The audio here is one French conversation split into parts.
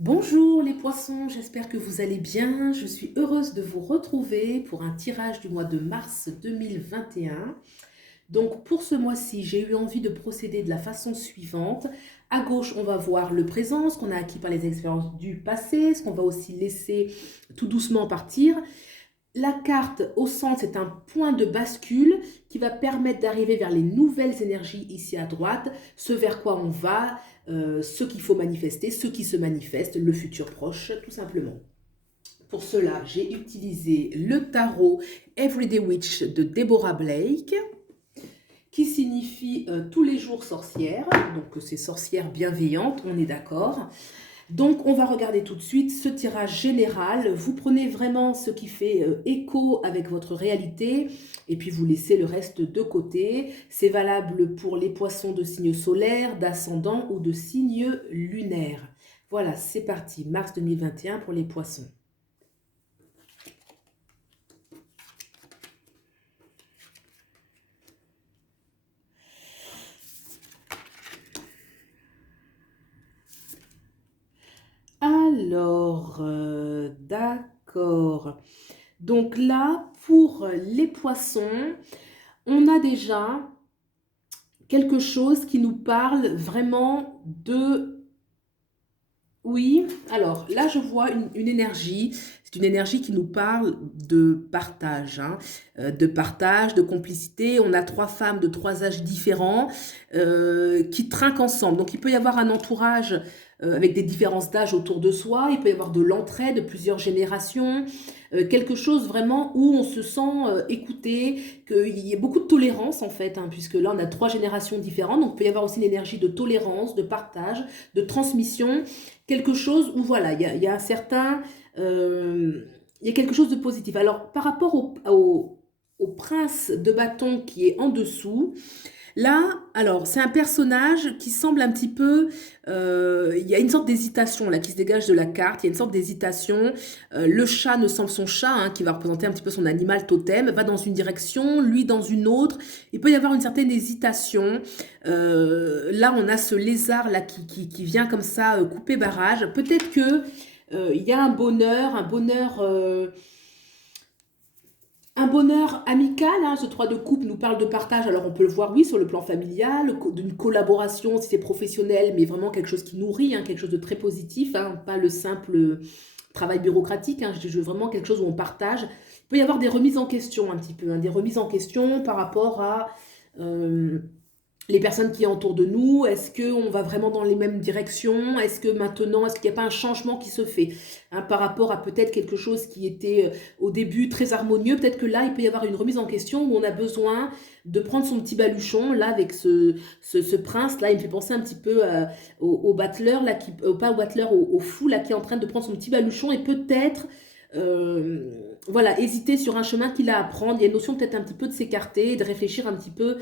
Bonjour les poissons, j'espère que vous allez bien. Je suis heureuse de vous retrouver pour un tirage du mois de mars 2021. Donc pour ce mois-ci, j'ai eu envie de procéder de la façon suivante. À gauche, on va voir le présent, ce qu'on a acquis par les expériences du passé, ce qu'on va aussi laisser tout doucement partir. La carte au centre, c'est un point de bascule qui va permettre d'arriver vers les nouvelles énergies ici à droite, ce vers quoi on va, ce qu'il faut manifester, ce qui se manifeste, le futur proche, tout simplement. Pour cela, j'ai utilisé le tarot Everyday Witch de Deborah Blake, qui signifie tous les jours sorcière, donc c'est sorcière bienveillante, on est d'accord. Donc, on va regarder tout de suite ce tirage général. Vous prenez vraiment ce qui fait écho avec votre réalité et puis vous laissez le reste de côté. C'est valable pour les poissons de signe solaire, d'ascendant ou de signe lunaire. Voilà, c'est parti. Mars 2021 pour les poissons. Alors, d'accord. Donc là, pour les poissons, on a déjà quelque chose qui nous parle vraiment de... Oui, alors là je vois une énergie, c'est une énergie qui nous parle de partage, hein, de partage, de complicité. On a trois femmes de trois âges différents qui trinquent ensemble. Donc il peut y avoir un entourage avec des différences d'âge autour de soi, il peut y avoir de l'entraide de plusieurs générations, quelque chose vraiment où on se sent écouté, qu'il y ait beaucoup de tolérance en fait, hein, puisque là on a trois générations différentes, donc il peut y avoir aussi une énergie de tolérance, de partage, de transmission, quelque chose où voilà, il y a un certain, il y a quelque chose de positif. Alors par rapport au prince de bâton qui est en dessous, là, alors, c'est un personnage qui semble un petit peu... il y a une sorte d'hésitation là qui se dégage de la carte. Il y a une sorte d'hésitation. Le chat ne semble son chat, hein, qui va représenter un petit peu son animal totem, va dans une direction, lui dans une autre. Il peut y avoir une certaine hésitation. Là, on a ce lézard là qui vient comme ça couper barrage. Peut-être que il y a un bonheur... un bonheur amical, hein, ce 3 de coupe nous parle de partage, alors on peut le voir, oui, sur le plan familial, d'une collaboration si c'est professionnel, mais vraiment quelque chose qui nourrit, hein, quelque chose de très positif, hein, pas le simple travail bureaucratique, hein, je veux vraiment quelque chose où on partage. Il peut y avoir des remises en question un petit peu, hein, des remises en question par rapport à les personnes qui entourent de nous. Est-ce qu'on va vraiment dans les mêmes directions? Est-ce que maintenant, est-ce qu'il n'y a pas un changement qui se fait, hein, par rapport à peut-être quelque chose qui était au début très harmonieux? Peut-être que là, il peut y avoir une remise en question où on a besoin de prendre son petit baluchon, là, avec ce prince-là. Il me fait penser un petit peu au battleur, là, pas au battleur, au fou, là, qui est en train de prendre son petit baluchon et peut-être... euh, voilà, hésiter sur un chemin qu'il a à prendre. Il y a une notion peut-être un petit peu de s'écarter, de réfléchir un petit peu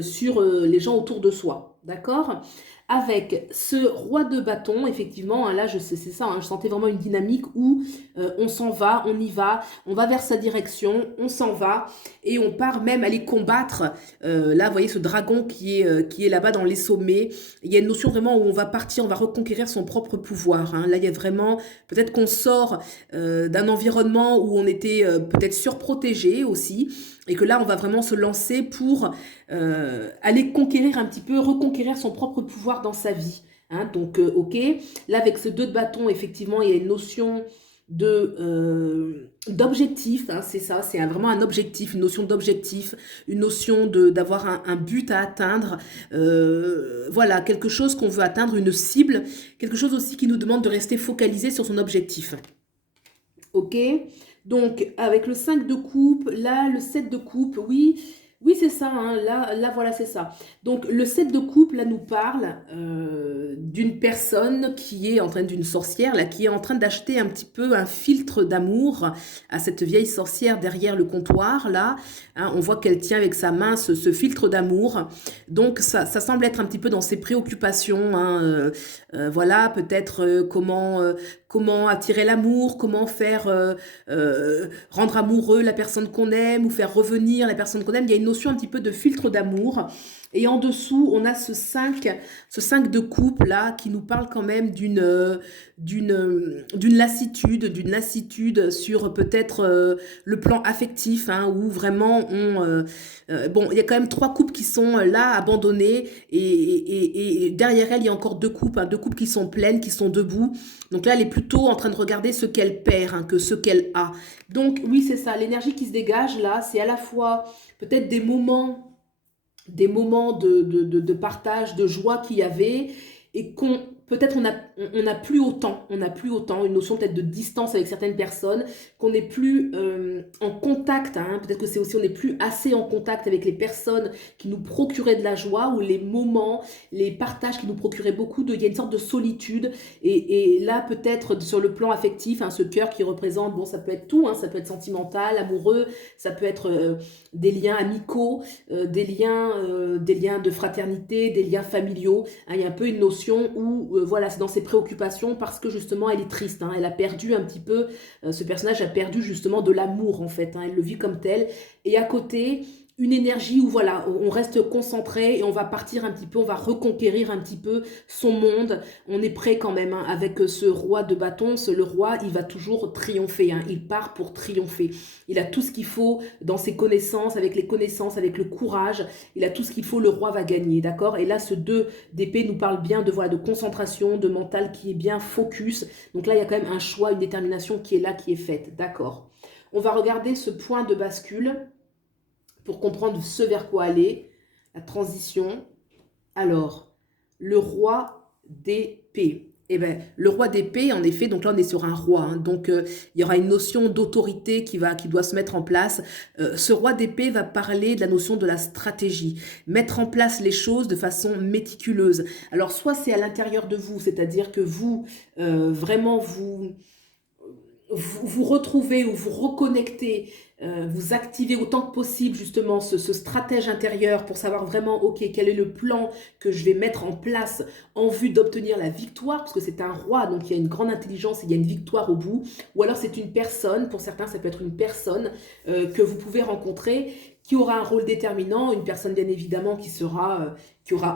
sur les gens autour de soi. D'accord? Avec ce roi de bâton, effectivement, hein, là, c'est ça, hein, je sentais vraiment une dynamique où on s'en va, on va vers sa direction, on s'en va, et on part même aller combattre. Là, vous voyez ce dragon qui est là-bas dans les sommets. Il y a une notion vraiment où on va partir, on va reconquérir son propre pouvoir, hein. Là, il y a vraiment, peut-être qu'on sort d'un environnement où on était peut-être surprotégé aussi, et que là, on va vraiment se lancer pour aller conquérir un petit peu, reconquérir son propre pouvoir dans sa vie. Hein. Donc, ok, là, avec ce 2 de bâton, effectivement, il y a une notion d'objectif, hein, c'est ça, c'est vraiment un objectif, une notion d'objectif, une notion d'avoir un but à atteindre, voilà, quelque chose qu'on veut atteindre, une cible, quelque chose aussi qui nous demande de rester focalisé sur son objectif. Ok, donc avec le 5 de coupe, là le 7 de coupe, oui, oui c'est ça, hein, là voilà c'est ça. Donc le 7 de coupe, là nous parle d'une personne qui est en train, d'une sorcière, là, qui est en train d'acheter un petit peu un filtre d'amour à cette vieille sorcière derrière le comptoir, là. Hein, on voit qu'elle tient avec sa main ce filtre d'amour. Donc ça semble être un petit peu dans ses préoccupations, hein, voilà, peut-être comment attirer l'amour, comment faire rendre amoureux la personne qu'on aime ou faire revenir la personne qu'on aime. Il y a une notion un petit peu de filtre d'amour. Et en dessous, on a ce 5 de coupe là qui nous parle quand même d'une lassitude sur peut-être le plan affectif, hein, où vraiment bon, il y a quand même 3 coupes qui sont là abandonnées et derrière elle, il y a encore 2 coupes, hein, 2 coupes qui sont pleines, qui sont debout. Donc là, elle est plutôt en train de regarder ce qu'elle perd, hein, que ce qu'elle a. Donc oui, c'est ça, l'énergie qui se dégage là, c'est à la fois peut-être des moments de partage, de joie qu'il y avait, et qu'on peut-être on n'a plus autant, une notion peut-être de distance avec certaines personnes, qu'on n'est plus en contact, hein, peut-être que c'est aussi on n'est plus assez en contact avec les personnes qui nous procuraient de la joie, ou les moments, les partages qui nous procuraient beaucoup il y a une sorte de solitude, et là peut-être sur le plan affectif, hein, ce cœur qui représente, bon ça peut être tout, hein, ça peut être sentimental, amoureux, ça peut être des liens amicaux, des liens de fraternité, des liens familiaux, hein, il y a un peu une notion où voilà, c'est dans ses préoccupations parce que justement elle est triste, hein, elle a perdu un petit peu, ce personnage a perdu justement de l'amour en fait, hein, elle le vit comme tel, et à côté une énergie où voilà, on reste concentré et on va partir un petit peu, on va reconquérir un petit peu son monde, on est prêt quand même, hein, avec ce roi de bâton, le roi il va toujours triompher, hein, il part pour triompher, il a tout ce qu'il faut dans ses connaissances, avec les connaissances, avec le courage, il a tout ce qu'il faut, le roi va gagner, d'accord? Et là ce 2 d'épée nous parle bien de, voilà, de concentration, de mental qui est bien focus, donc là il y a quand même un choix, une détermination qui est là, qui est faite, d'accord? On va regarder ce point de bascule pour comprendre ce vers quoi aller, la transition. Alors, le roi d'épée. Eh bien, le roi d'épée, en effet, donc là on est sur un roi, hein, donc il y aura une notion d'autorité qui doit se mettre en place. Ce roi d'épée va parler de la notion de la stratégie, mettre en place les choses de façon méticuleuse. Alors soit c'est à l'intérieur de vous, c'est-à-dire que vous, vraiment vous retrouvez ou vous reconnectez, vous activez autant que possible justement ce stratège intérieur pour savoir vraiment, ok, quel est le plan que je vais mettre en place en vue d'obtenir la victoire, parce que c'est un roi, donc il y a une grande intelligence et il y a une victoire au bout, ou alors c'est une personne, pour certains ça peut être une personne que vous pouvez rencontrer, qui aura un rôle déterminant, une personne bien évidemment qui aura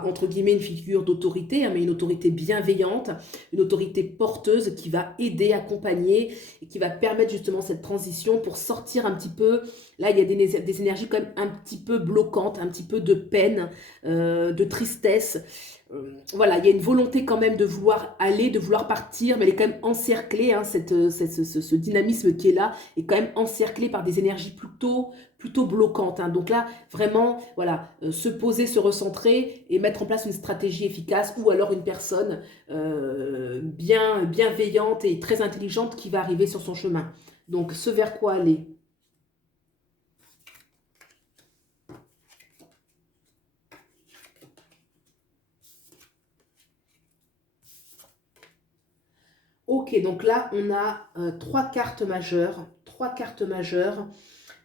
entre guillemets une figure d'autorité, hein, mais une autorité bienveillante, une autorité porteuse qui va aider, accompagner et qui va permettre justement cette transition pour sortir un petit peu. Là, il y a des énergies quand même un petit peu bloquantes, un petit peu de peine, de tristesse. Voilà, il y a une volonté quand même de vouloir aller, de vouloir partir, mais elle est quand même encerclée, hein, ce dynamisme qui est là est quand même encerclé par des énergies plutôt bloquantes, hein. Donc là, vraiment, voilà, se poser, se recentrer et mettre en place une stratégie efficace, ou alors une personne bienveillante et très intelligente qui va arriver sur son chemin. Donc, ce vers quoi aller? Ok, donc là, on a 3 cartes majeures.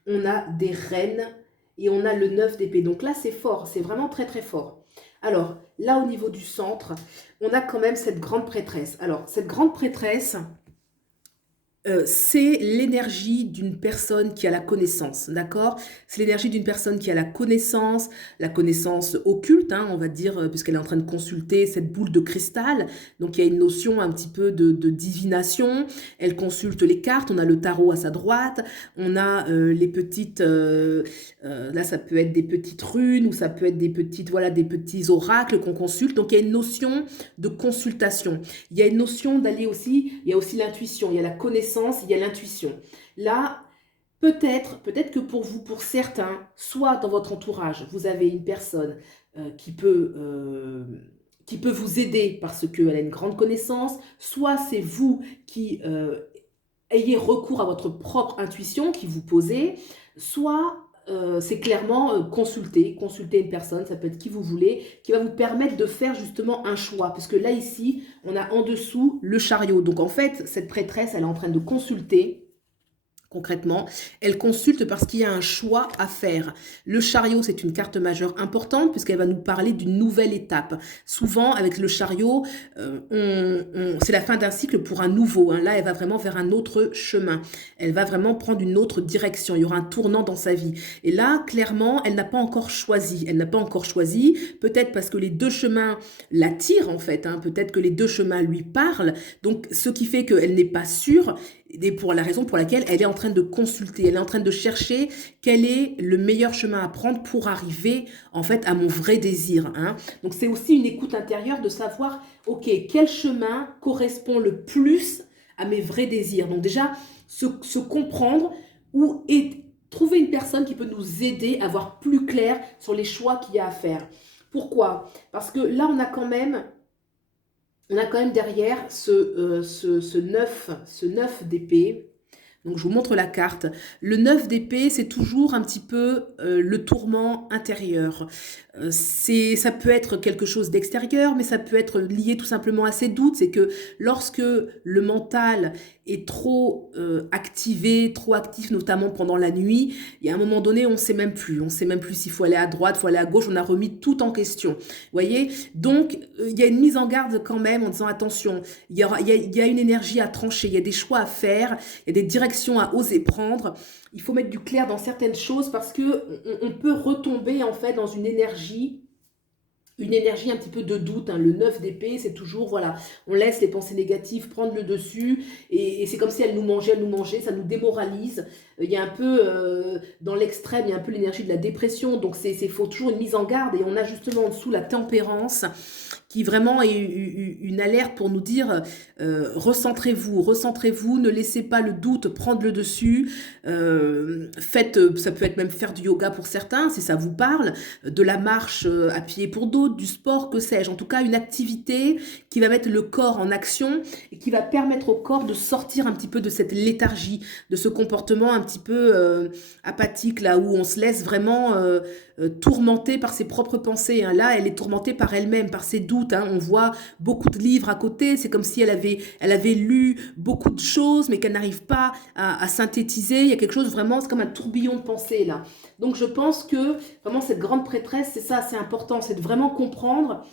On a des reines et on a le 9 d'épée. Donc là, c'est fort, c'est vraiment très très fort. Alors, là, au niveau du centre, on a quand même cette grande prêtresse. Alors, cette grande prêtresse, c'est l'énergie d'une personne qui a la connaissance, d'accord? C'est l'énergie d'une personne qui a la connaissance occulte, hein, on va dire, puisqu'elle est en train de consulter cette boule de cristal. Donc, il y a une notion un petit peu de divination. Elle consulte les cartes, on a le tarot à sa droite, on a les petites... là, ça peut être des petites runes, ou ça peut être voilà, des petits oracles qu'on consulte. Donc, il y a une notion de consultation. Il y a une notion d'aller aussi, il y a aussi l'intuition, il y a la connaissance, il y a l'intuition. Là, peut-être que pour vous, pour certains, soit dans votre entourage, vous avez une personne qui peut vous aider parce qu'elle a une grande connaissance, soit c'est vous qui ayez recours à votre propre intuition, qui vous posez, soit c'est clairement consulter une personne, ça peut être qui vous voulez, qui va vous permettre de faire justement un choix. Parce que là, ici, on a en dessous le chariot. Donc en fait, cette prêtresse, elle est en train de consulter concrètement. Elle consulte parce qu'il y a un choix à faire. Le chariot, c'est une carte majeure importante puisqu'elle va nous parler d'une nouvelle étape. Souvent, avec le chariot, c'est la fin d'un cycle pour un nouveau. Hein. Là, elle va vraiment vers un autre chemin. Elle va vraiment prendre une autre direction. Il y aura un tournant dans sa vie. Et là, clairement, elle n'a pas encore choisi. Elle n'a pas encore choisi, peut-être parce que les deux chemins l'attirent en fait. Hein. Peut-être que les deux chemins lui parlent. Donc, ce qui fait qu'elle n'est pas sûre. Et pour la raison pour laquelle elle est en train de consulter, elle est en train de chercher quel est le meilleur chemin à prendre pour arriver en fait à mon vrai désir. Hein. Donc c'est aussi une écoute intérieure de savoir, ok, quel chemin correspond le plus à mes vrais désirs. Donc déjà, se comprendre et trouver une personne qui peut nous aider à voir plus clair sur les choix qu'il y a à faire. Pourquoi? Parce que là, on a quand même derrière ce 9 d'épée. Donc je vous montre la carte. Le 9 d'épée, c'est toujours un petit peu le tourment intérieur. Ça peut être quelque chose d'extérieur, mais ça peut être lié tout simplement à ses doutes. C'est que lorsque le mental est trop activé, trop actif, notamment pendant la nuit, il y a un moment donné, on ne sait même plus. On ne sait même plus s'il faut aller à droite, il faut aller à gauche. On a remis tout en question. Vous voyez? Donc, il y a une mise en garde quand même en disant attention, il y a une énergie à trancher, il y a des choix à faire, il y a des directions à oser prendre. Il faut mettre du clair dans certaines choses parce que on peut retomber en fait dans une énergie un petit peu de doute. Hein. Le 9 d'épée, c'est toujours, voilà, on laisse les pensées négatives prendre le dessus et c'est comme si elles nous mangeaient, ça nous démoralise. Il y a un peu, dans l'extrême, il y a un peu l'énergie de la dépression, donc il faut toujours une mise en garde et on a justement en dessous la tempérance qui vraiment est une alerte pour nous dire recentrez-vous, ne laissez pas le doute prendre le dessus, faites, ça peut être même faire du yoga pour certains, si ça vous parle, de la marche à pied pour d'autres, du sport, que sais-je, en tout cas une activité qui va mettre le corps en action et qui va permettre au corps de sortir un petit peu de cette léthargie, de ce comportement un petit peu apathique, là où on se laisse vraiment tourmentée par ses propres pensées. Hein. Là, elle est tourmentée par elle-même, par ses doutes. Hein. On voit beaucoup de livres à côté. C'est comme si elle avait lu beaucoup de choses, mais qu'elle n'arrive pas à synthétiser. Il y a quelque chose vraiment, c'est comme un tourbillon de pensées là. Donc, je pense que vraiment cette grande prêtresse, c'est ça, c'est important, c'est de vraiment comprendre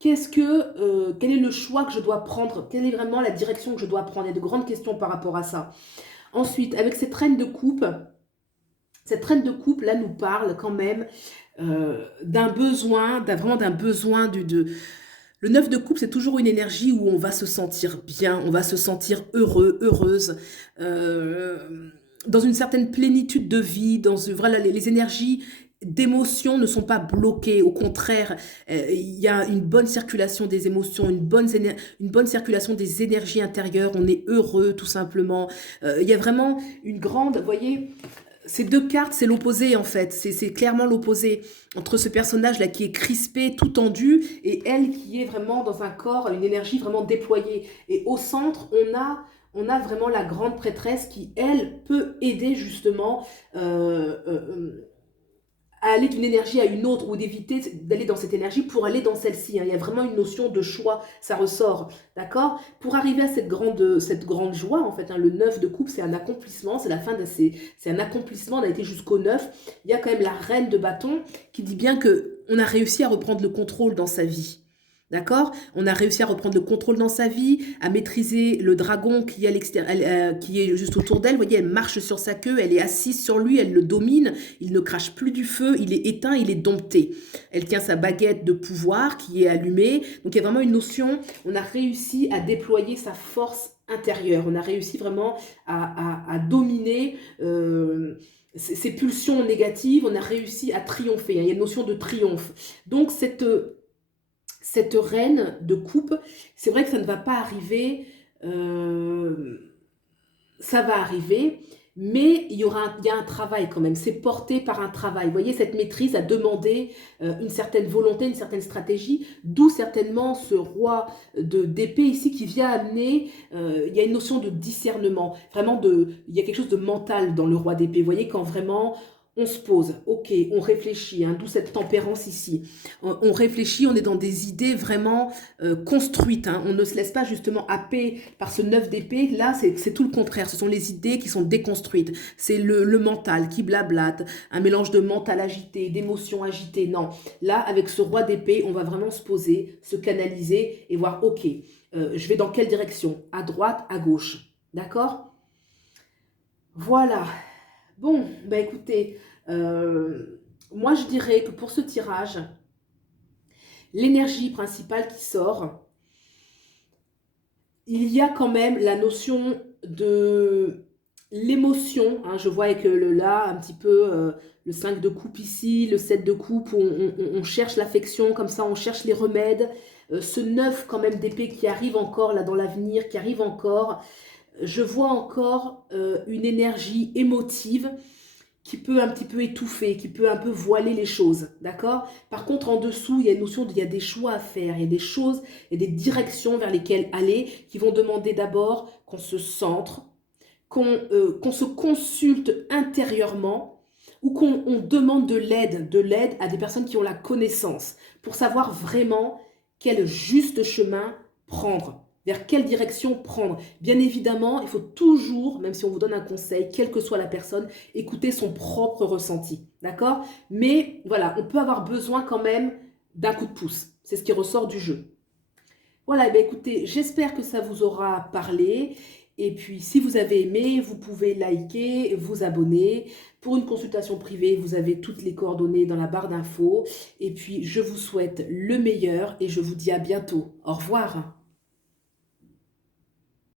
quel est le choix que je dois prendre, quelle est vraiment la direction que je dois prendre. Il y a de grandes questions par rapport à ça. Ensuite, avec cette reine de coupe, là, nous parle quand même d'un besoin, vraiment d'un besoin Le 9 de coupe, c'est toujours une énergie où on va se sentir bien, on va se sentir heureux, heureuse, dans une certaine plénitude de vie, voilà, les énergies d'émotions ne sont pas bloquées, au contraire, il y a une bonne circulation des émotions, une bonne circulation des énergies intérieures, on est heureux tout simplement, il y a vraiment une grande, vous voyez, ces deux cartes, c'est l'opposé en fait, c'est clairement l'opposé entre ce personnage-là qui est crispé, tout tendu, et elle qui est vraiment dans un corps, une énergie vraiment déployée. Et au centre, on a vraiment la grande prêtresse qui, elle, peut aider justement à aller d'une énergie à une autre ou d'éviter d'aller dans cette énergie pour aller dans celle-ci. Hein. Il y a vraiment une notion de choix, ça ressort, d'accord? Pour arriver à cette grande joie, en fait, hein, le 9 de coupe, c'est un accomplissement, c'est la fin c'est un accomplissement, on a été jusqu'au 9. Il y a quand même la reine de bâton qui dit bien qu'on a réussi à reprendre le contrôle dans sa vie. D'accord? On a réussi à reprendre le contrôle dans sa vie, à maîtriser le dragon qui est à l'extérieur, qui est juste autour d'elle. Vous voyez, elle marche sur sa queue, elle est assise sur lui, elle le domine. Il ne crache plus du feu, il est éteint, il est dompté. Elle tient sa baguette de pouvoir qui est allumée. Donc il y a vraiment une notion, on a réussi à déployer sa force intérieure. On a réussi vraiment à dominer ces pulsions négatives. On a réussi à triompher. Il y a une notion de triomphe. Donc cette reine de coupe, c'est vrai que ça ne va pas arriver, ça va arriver, mais il y a un travail quand même, c'est porté par un travail. Vous voyez, cette maîtrise a demandé une certaine volonté, une certaine stratégie, d'où certainement ce roi d'épée ici qui vient amener, il y a une notion de discernement, vraiment il y a quelque chose de mental dans le roi d'épée. Vous voyez, quand vraiment on se pose, ok, on réfléchit, hein, d'où cette tempérance ici. On réfléchit, on est dans des idées vraiment construites, hein. On ne se laisse pas justement happer par ce 9 d'épée. Là, c'est tout le contraire. Ce sont les idées qui sont déconstruites. C'est le mental qui blablate, un mélange de mental agité, d'émotions agitées. Non, là, avec ce roi d'épée, on va vraiment se poser, se canaliser et voir, ok, je vais dans quelle direction? À droite, à gauche. D'accord? Voilà. Bon, bah écoutez, moi je dirais que pour ce tirage, l'énergie principale qui sort, il y a quand même la notion de l'émotion, hein. Je vois avec le là, un petit peu le 5 de coupe ici, le 7 de coupe, où on cherche l'affection, comme ça on cherche les remèdes. Ce 9 quand même d'épée qui arrive encore là dans l'avenir, qui arrive encore. Je vois encore une énergie émotive qui peut un petit peu étouffer, qui peut un peu voiler les choses, d'accord? Par contre, en dessous, il y a une notion il y a des choix à faire, il y a des choses, il y a des directions vers lesquelles aller, qui vont demander d'abord qu'on se centre, qu'on se consulte intérieurement, ou qu'on demande de l'aide à des personnes qui ont la connaissance, pour savoir vraiment quel juste chemin prendre. Vers quelle direction prendre? Bien évidemment, il faut toujours, même si on vous donne un conseil, quelle que soit la personne, écouter son propre ressenti. D'accord? Mais voilà, on peut avoir besoin quand même d'un coup de pouce. C'est ce qui ressort du jeu. Voilà, eh bien, écoutez, j'espère que ça vous aura parlé. Et puis, si vous avez aimé, vous pouvez liker, vous abonner. Pour une consultation privée, vous avez toutes les coordonnées dans la barre d'infos. Et puis, je vous souhaite le meilleur et je vous dis à bientôt. Au revoir.